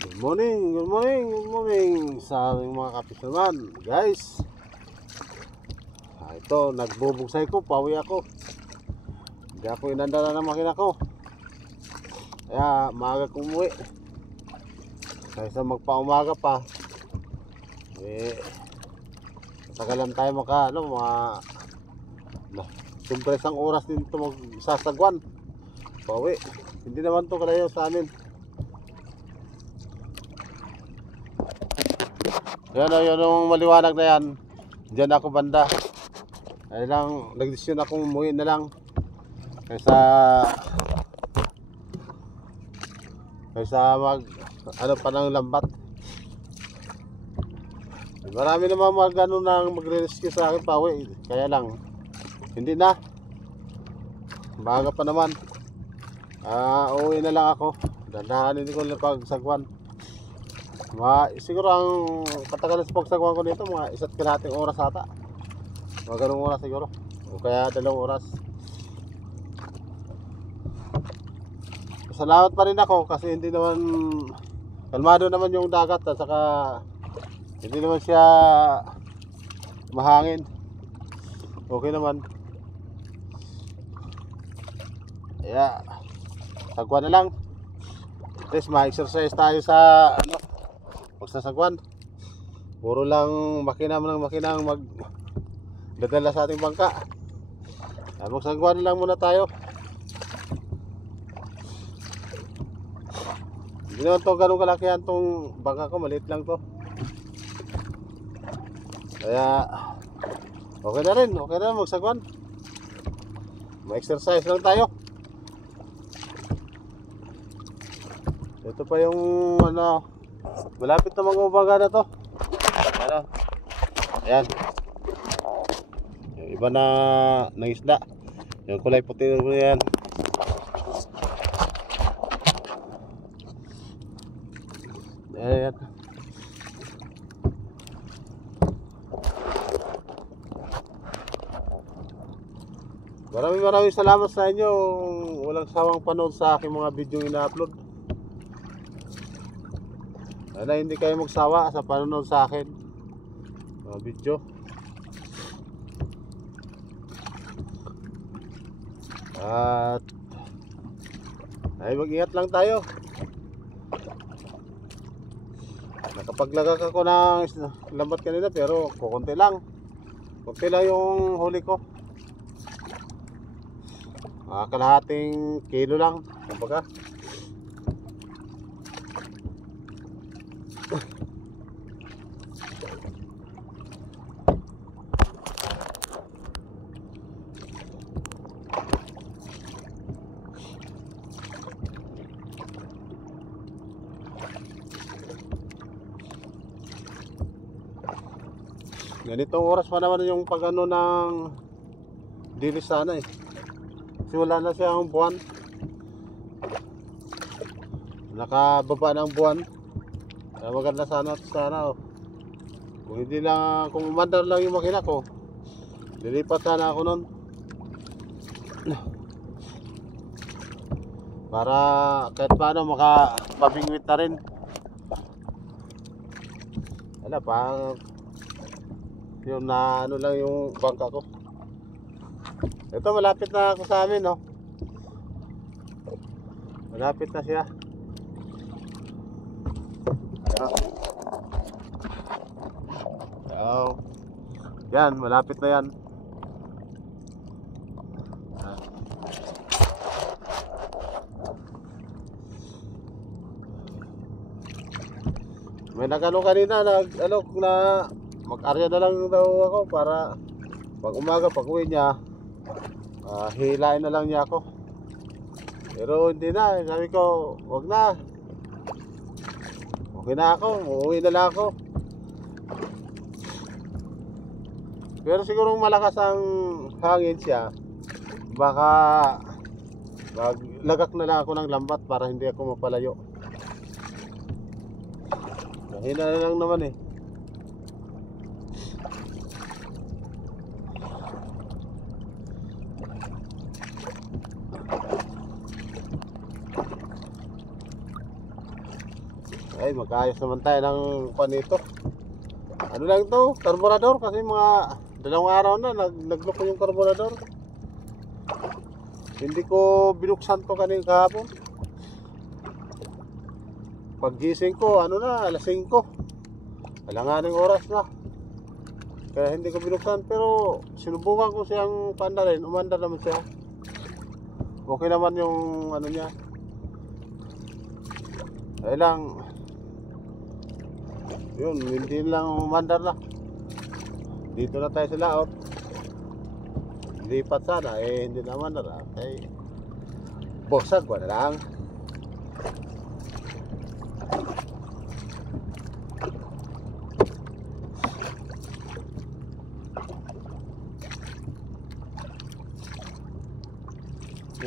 Good morning, good morning, good morning sa aming mga kapisaman, guys. Ito, nagbubugsay ko, pauwi ako. Hindi ako inandala ng makina ko. Kaya maaga kong umuwi. Kaysa magpaumaga pa, tagalan tayo siyempre isang oras din ito magsasagwan. Pauwi. Hindi naman ito kalayo sa amin. Yan yung maliwanag na yan. Diyan ako banda. Ay lang, nagdesisyon akong umuwi na lang. Kaysa pa ng lambat. Marami naman nang magre-rescue sa akin pauwi. Kaya lang, hindi na. Baga pa naman. Uwi na lang ako. Dandahanin ko lang pagsagwan. Siguro ang katagalan sa pagsagwan ko dito mga 1.5 oras ata. Mga ganung oras siguro. O kaya 2 oras. Salamat pa rin ako kasi hindi naman kalmado naman yung dagat at saka hindi naman siya mahangin. Okay naman. Kaya sagwan na lang. At least ma-exercise tayo sa pagsasagwan. Puro lang makina ang magdadala sa ating bangka. Magsagwan lang muna tayo. Hindi naman to ganun kalakihan tong bangka ko, maliit lang to. Kaya okay na rin magsagwan. Ma-exercise lang tayo. Ito pa yung malapit na mag-umaga na to. Ayan. Yung iba na ng isda. Yung kulay puti na yan. Ayan. Maraming salamat sa inyo. Walang sawang panood sa aking mga video ina-upload. Sana hindi kayo magsawa sa panonood sa akin mga video. At mag-ingat lang tayo. Nakapaglagak ako ng lambat kanina pero konti lang yung huli ko. Kalahating kilo lang kumbaga. Ganitong oras pa naman yung pag-ano ng dilis sana eh. Kasi wala na siyang buwan. Nakababa ng buwan. Kaya maganda sana oh. Kung hindi lang, kung umandar lang yung makina ko, lilipat sana ako nun. Para kahit paano makapabingwit na rin. Wala pa. Yung lang yung bangka ko. Ito malapit na ako sa amin, no. Malapit na siya. Yan, malapit na yan. May nagano kanina na mag-arya na lang daw ako para pag umaga pag uwi niya hilain na lang niya ako. Pero hindi na, sabi ko wag na, okay na ako, uuwi na lang ako. Pero siguro malakas ang hangin siya, baka maglagak na lang ako ng lambat para hindi ako mapalayo. Hina na lang naman eh. Ay, mag-ayos naman tayo ng panito. Ano lang to, karburador, kasi mga 2 araw na nagloko yung karburador. Hindi ko binuksan to kanina kahapon. Paggising ko, ano na, alas 5. Alanganing oras na. Kaya hindi ko binuksan, pero sinubukan ko siyang paandalin, umandar naman siya. Okay naman yung ano niya. Ay lang, yun, hindi lang umandar na. Dito na tayo sa laot. Lipat sana, hindi na umandar na. Ay, bosag ko na lang.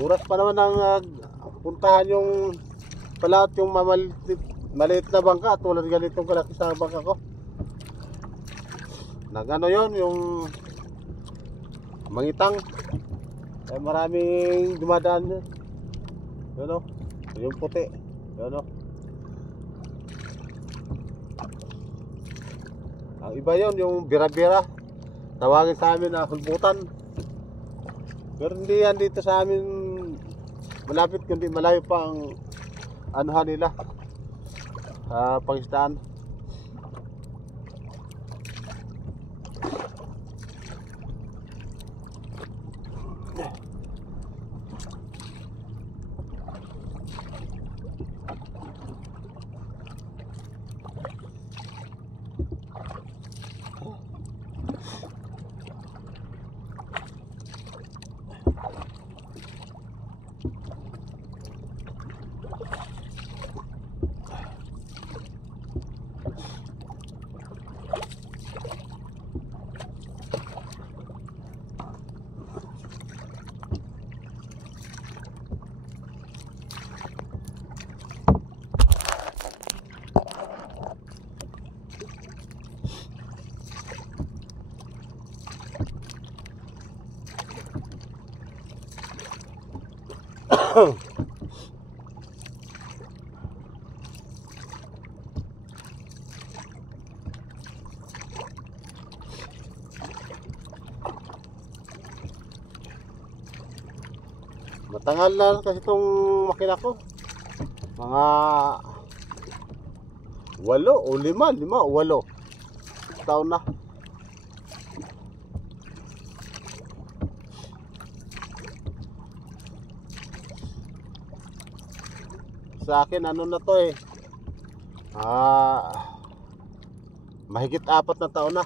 Oras pa naman ang puntahan yung palaot yung maliit na bangka tulad ganitong kalaki sa bangka ko. Nagano yon yung mangitang. Ay maraming dumadaan dyan. Yun o, yung puti. Yun o. Ang iba yon yung bira-bira. Tawagin sa amin na hulbutan. Pero hindi yan dito sa amin malapit, kundi malayo pa ang anuhan nila sa pangisdaan. Matangal na kasi itong makina ko. Mga 8 o 5 taon na. Sa akin ano na to mahigit 4 na taon na.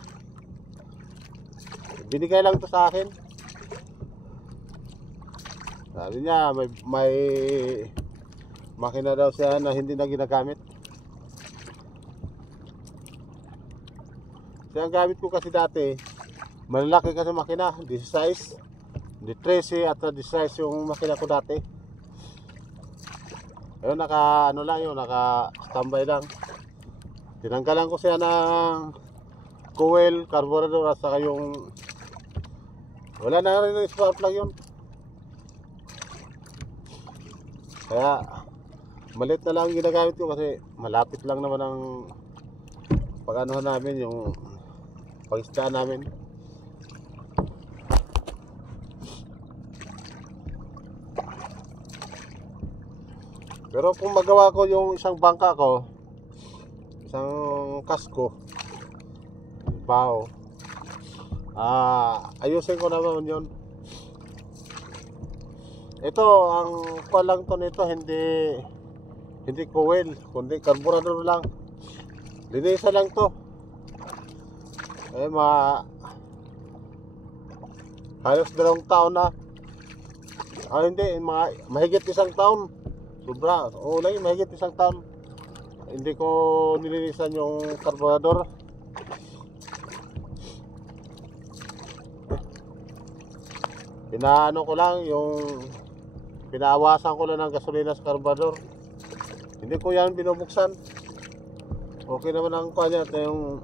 Binigay lang to sa akin. Sabi niya may makina daw siya na hindi na ginagamit. Siya ang gamit ko kasi dati, malalaki kasi makina, 16, 13 at 16 yung makina ko dati. Ayun, naka ano lang yun, naka standby lang. Tinanggalan ko siya ng coil, carburetor at saka yung wala na rin yung spark plug yun. Kaya maliit na lang ginagamit ko kasi malapit lang naman ang pag-anuhan namin, yung pag-istaan namin. Pero kung magawa ko yung isang bangka ko, isang kasko, bao, ayusin ko naman yun. Ito ang palang to nito, hindi coil, kundi carburetor lang. Linisan lang to. Halos 2 taon na. Hindi, mahigit 1 taon. Sobra. Oo, mahigit 1 taon. Hindi ko nilinisan yung carburetor. Pinaano ko lang yung pinaawasan ko lang ng gasolina sa carburetor. Hindi ko yan binubuksan. Okay naman ang kanya, yung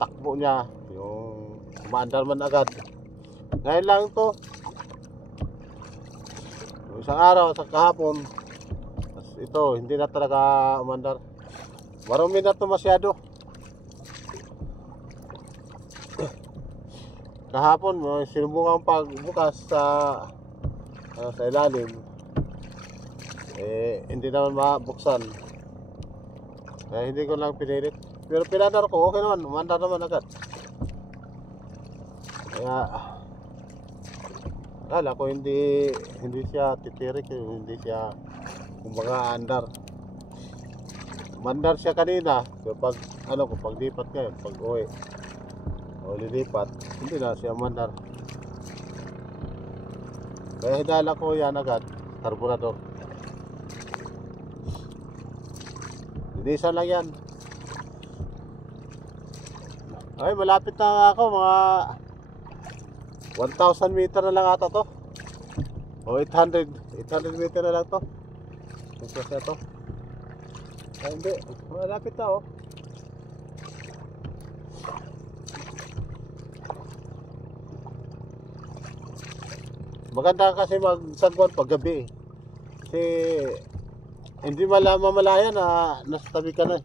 takbo niya, yung umaandar man agad. Ngayon lang to, yung isang araw sa kahapon, ito, hindi na talaga umandar. Marumi na to masyado. Kahapon mo sinubukan pagbukas sa ilalim, hindi naman mabuksan, kaya hindi ko lang pinilit. Pero pinadar ko, okay naman, umandar naman agad. Kaya akala ko hindi siya titirik, hindi siya kumbaga andar. Mandar siya kanina kapag pag lipat kayo, pag uwi o lilipat, hindi na siya mandar. Kaya hinala ko yan agad, karburador. Linisan lang yan. Ay, malapit na ako, mga 1,000 meter na lang ata to, o 800 meter na lang to. Ito to. Ay, hindi, malapit na oh. Maganda kasi magsagwan pag gabi, kasi hindi mamalaya na nasa tabi ka na.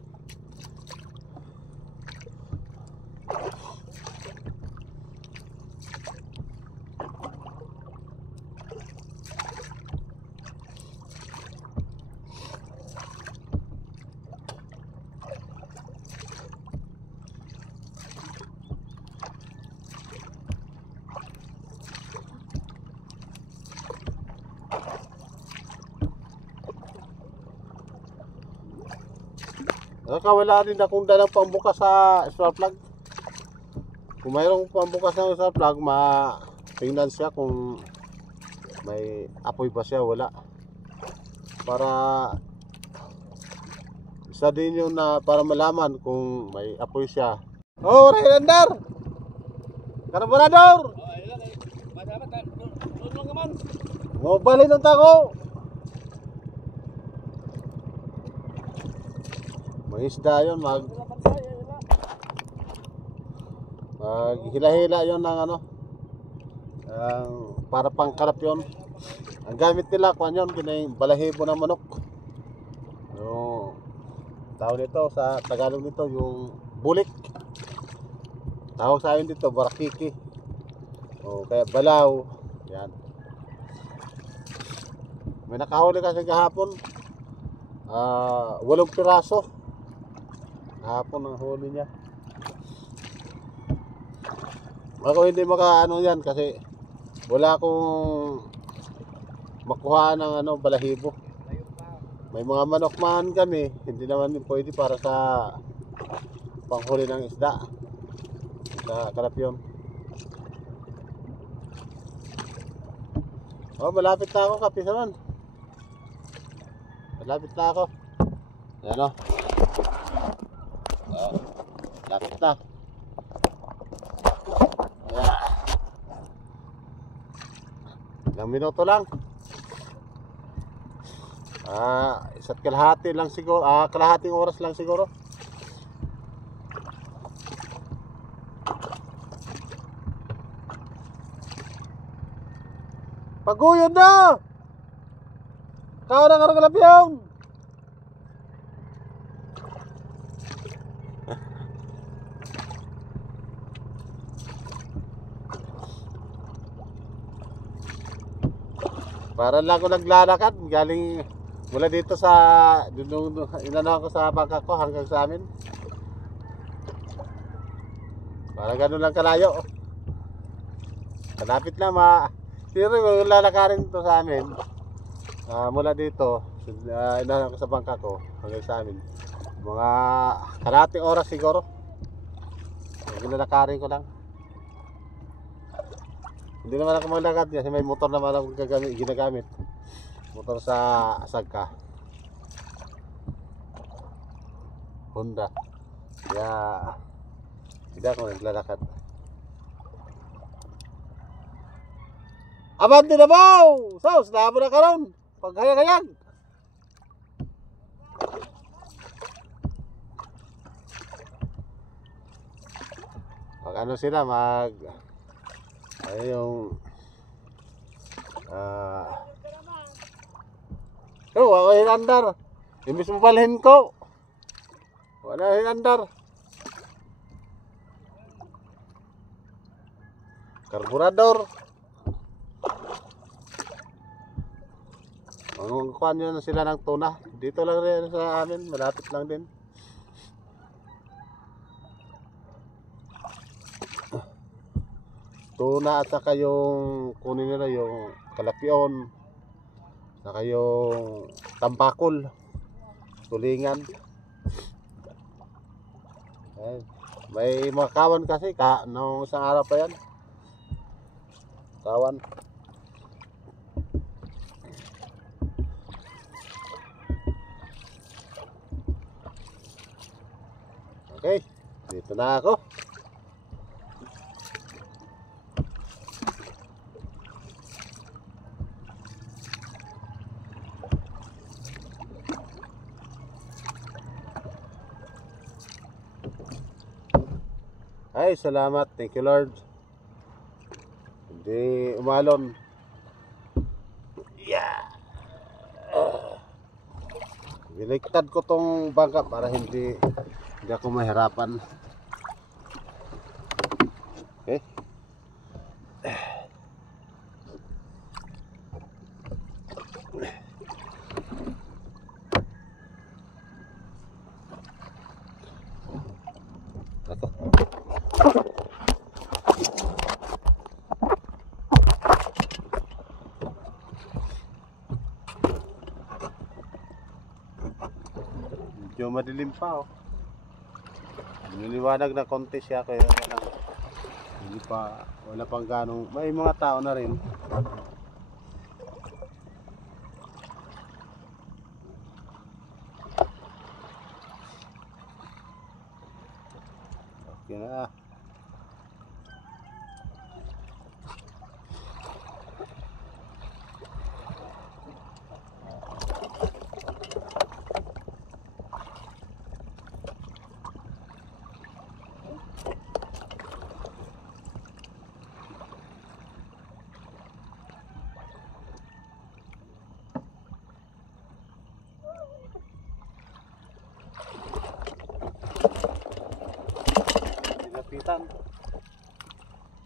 Wala rin akong dalang pambukas sa spark plug. Kung mayroong pambukas ng spark plug, tingnan siya kung may apoy ba siya, wala. Para isa din yun na para malaman kung may apoy siya. Oh, Railander! Karburador! Mobile ng tako! May isda yun, maghila-hila yun ng para pangkarap yun. Ang gamit nila kung yun, balahibo ng manok. Yung tawag nito sa Tagalog nito, yung bulik. Tawag sa akin dito, barakiki. O kaya balaw. Yan. May nakahuli kasi kahapon, 8 piraso. Hapon ang huli niya. Ako hindi yan kasi wala akong makuha ng balahibo. May mga manok man kami, hindi naman pwede para sa panghuli ng isda sa karapyon. Oh, malapit na ako, kapisaman. Malapit na ako. Ayan o. Lapit na. Ilang minuto lang. Isa't kalahati lang siguro, kalahating oras lang siguro. Paguyod na! Kao na karagalabyong! Para lang ako naglalakad galing mula dito sa inano ko sa bangka ko hanggang sa amin. Para gano'n lang kalayo. Malapit na pero lalakarin to sa amin. Mula dito inano ko sa bangka ko hanggang sa amin. Mga kalahating oras siguro. Lalakarin ko lang. Hindi naman ako maglakad kasi may motor naman ako ginagamit. Motor sa Sagka Honda. Kaya hindi ako naglalakad. Abante na ba? So, sinabo na karon. Paghayag-hayag. Pag sila ay yung ako hinandar. Imbis mo balhin ko. Wala hinandar. Karburador. Ang kuhan nyo na sila ng tuna. Dito lang rin sa amin. Malapit lang din. Tuna at saka yung kunin nila yung kalapion. Saka yung tambakol. Tulingan. Ayan. May mga kawan kasi. Nung isang araw pa yan. Kawan. Okay, dito na ako. Ay, salamat. Thank you, Lord. Hindi umalon. Yeah. Biniktad ko tong bangka para hindi ako mahirapan. Okay. Ako. Medyo madilim pa, oh. Niliwanag na konti siya kaya hindi pa, wala pang ganong, may mga tao na rin. Okay na. Nilapitan.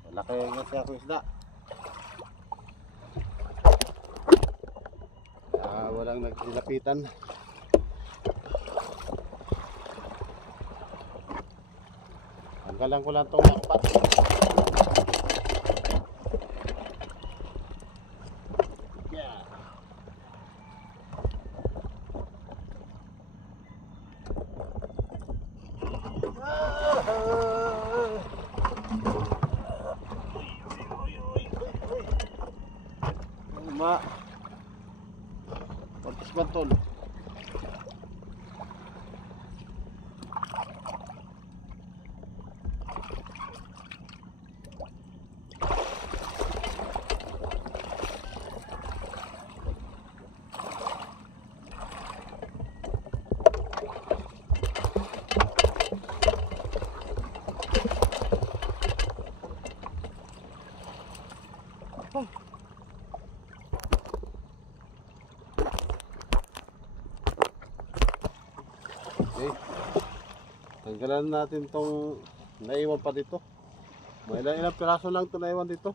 Malaki nga siya ako isda. Walang nagnilapitan. Tanggalan ko lang itong lampat. Yeah. Ma, kontis bantol. Okay. Tanggalan natin tong naiwan pa dito. May ilang piraso lang ito naiwan dito.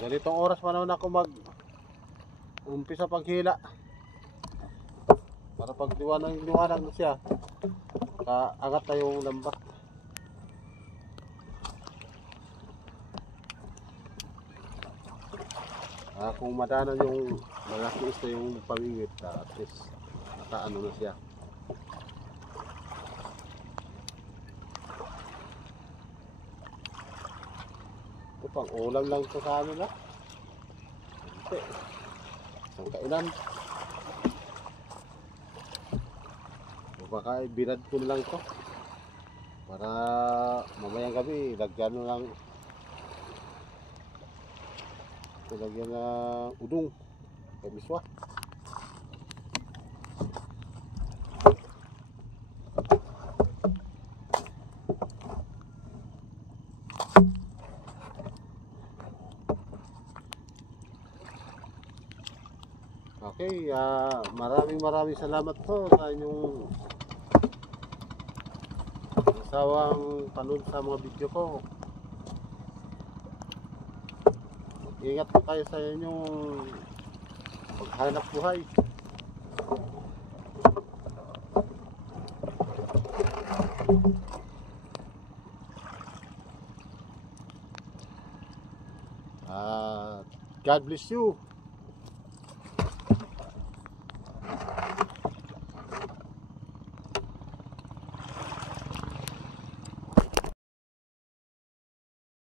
Ganitong oras pa naman ako umpisa paghila para pag liwanag na siya kaangat na yung lambak. Kung madanan yung malaki na yung pamingit at least nakaano na siya. Ito pang ulam lang ito sa amin, ha? Hindi. Isang kainan. O baka binad ko lang ito para mamayang gabi lagyan mo lang Lagyan ng udong. Kay miswa. Okay, maraming salamat po sa inyong sawang panood sa mga video ko. Ingat po kayo sa inyong paghanap buhay. God bless you.